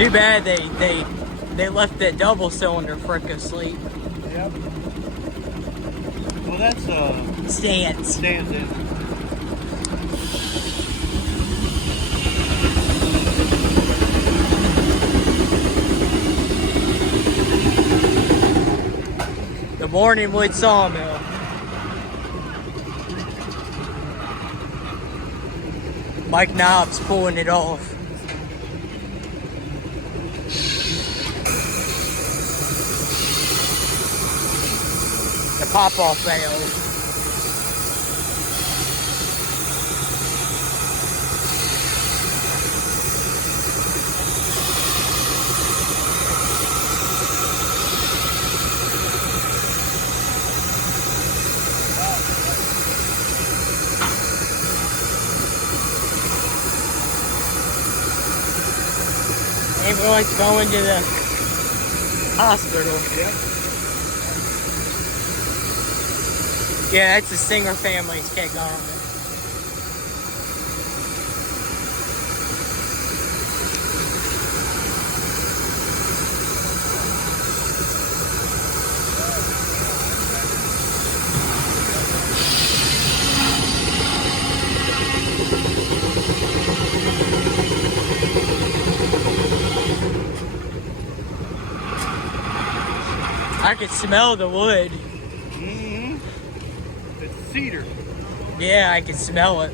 Too bad they left that double cylinder frick asleep. Yep. Well, that's Stands. stands in. The Morningwood Sawmill. Mike Knobs pulling it off. The pop-off valve. Ambulance going to the hospital. Yep. Yeah, that's the Singer family's kid gone. I could smell the wood. Mm-hmm. It's cedar. Yeah, I could smell it.